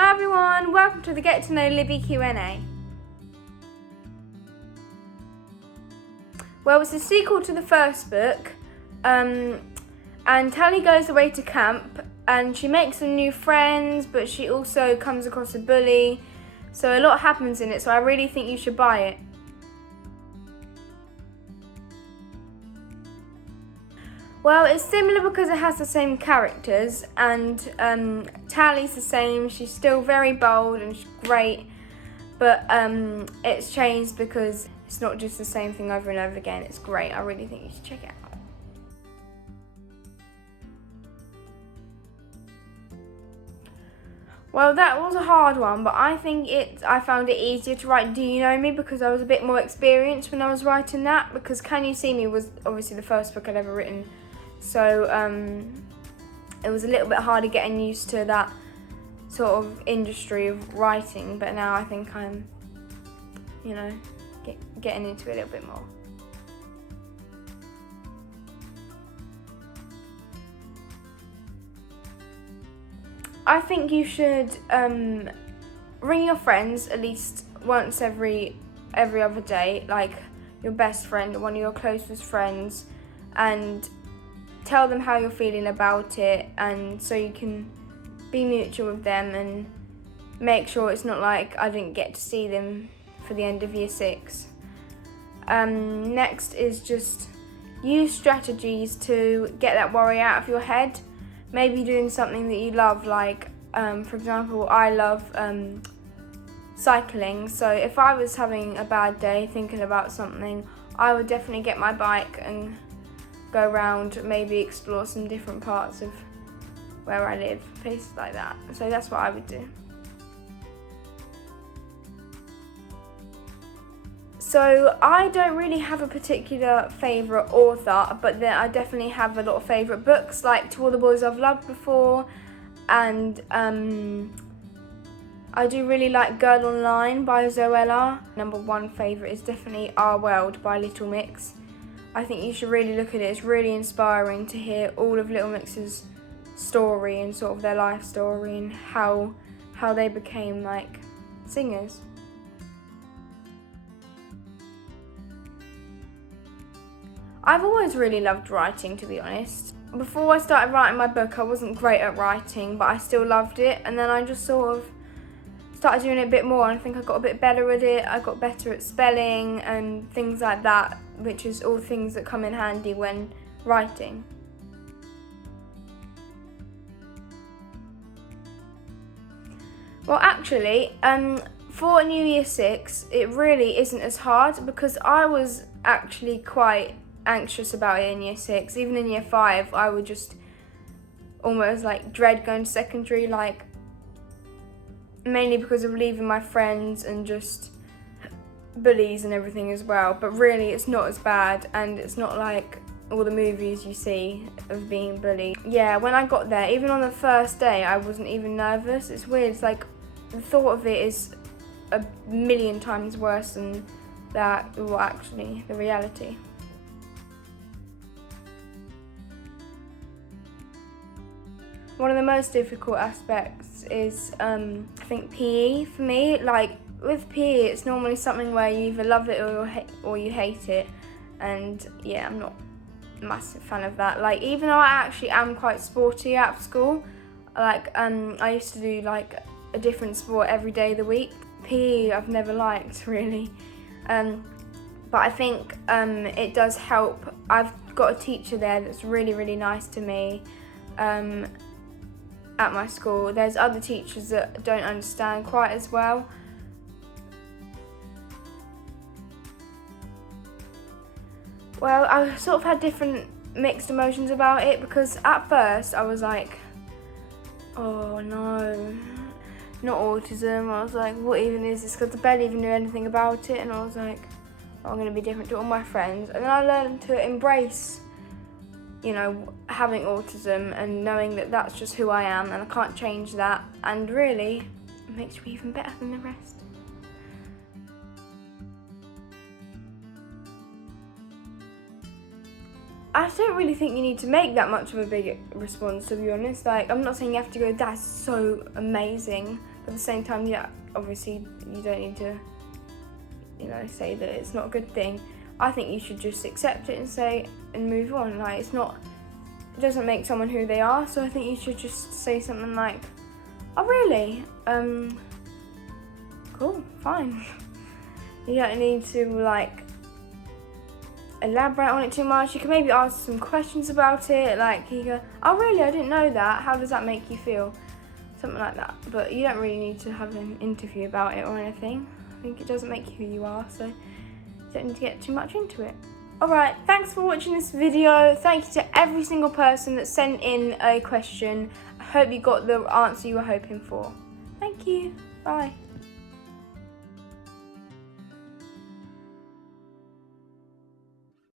Hi everyone, welcome to the Get to Know Libby Q&A. Well, it's a sequel to the first book, and Tally goes away to camp and she makes some new friends, but she also comes across a bully, so a lot happens in it, so I really think you should buy it. Well, it's similar because it has the same characters, and Tally's the same. She's still very bold and she's great, but it's changed because it's not just the same thing over and over again. It's great. I really think you should check it out. Well, that was a hard one, but I found it easier to write Do You Know Me because I was a bit more experienced when I was writing that, because Can You See Me was obviously the first book I'd ever written. So it was a little bit harder getting used to that sort of industry of writing, but now I think I'm, getting into it a little bit more. I think you should ring your friends at least once every other day, like your best friend or one of your closest friends, and tell them how you're feeling about it, and so you can be mutual with them and make sure it's not like I didn't get to see them for the end of year 6. Next is just use strategies to get that worry out of your head. Maybe doing something that you love, like for example, I love cycling, so if I was having a bad day thinking about something, I would definitely get my bike and go around, maybe explore some different parts of where I live, places like that. So that's what I would do. So I don't really have a particular favourite author, but then I definitely have a lot of favourite books, like To All the Boys I've Loved Before, and I do really like Girl Online by Zoella. Number 1 favourite is definitely Our World by Little Mix. I think you should really look at it. It's really inspiring to hear all of Little Mix's story and sort of their life story and how they became like singers. I've always really loved writing, to be honest. Before I started writing my book, I wasn't great at writing, but I still loved it, and then I just sort of started doing it a bit more, and I think I got a bit better at it. I got better at spelling and things like that, which is all things that come in handy when writing. Well, actually, for New Year 6, it really isn't as hard because I was actually quite anxious about it in Year 6. Even in Year 5, I would just almost like dread going to secondary, like mainly because of leaving my friends and just bullies and everything as well. But really, it's not as bad, and it's not like all the movies you see of being bullied. Yeah, when I got there, even on the first day, I wasn't even nervous. It's weird. It's like the thought of it is a million times worse than that, well, actually, the reality. One of the most difficult aspects is, I think, PE for me. Like, with PE, it's normally something where you either love it or you hate it. And yeah, I'm not a massive fan of that. Like, even though I actually am quite sporty out of school, like, I used to do, like, a different sport every day of the week. PE I've never liked, really. But I think it does help. I've got a teacher there that's really, really nice to me. At my school, there's other teachers that don't understand quite as well. Well, I sort of had different mixed emotions about it, because at first I was like, oh no, not autism. I was like, what even is this? Because I barely even knew anything about it, and I was like, oh, I'm going to be different to all my friends. And then I learned to embrace having autism and knowing that that's just who I am and I can't change that, and really it makes you even better than the rest. I don't really think you need to make that much of a big response, to be honest. Like, I'm not saying you have to go, that's so amazing, But at the same time, yeah, obviously you don't need to, say that it's not a good thing. I think you should just accept it and move on. Like, it doesn't make someone who they are, so I think you should just say something like, oh really? Cool, fine. You don't need to elaborate on it too much. You can maybe ask some questions about it, like you go, oh really, I didn't know that, how does that make you feel? Something like that. But you don't really need to have an interview about it or anything. I think it doesn't make you who you are, so you don't need to get too much into it. Alright, thanks for watching this video. Thank you to every single person that sent in a question. I hope you got the answer you were hoping for. Thank you. Bye.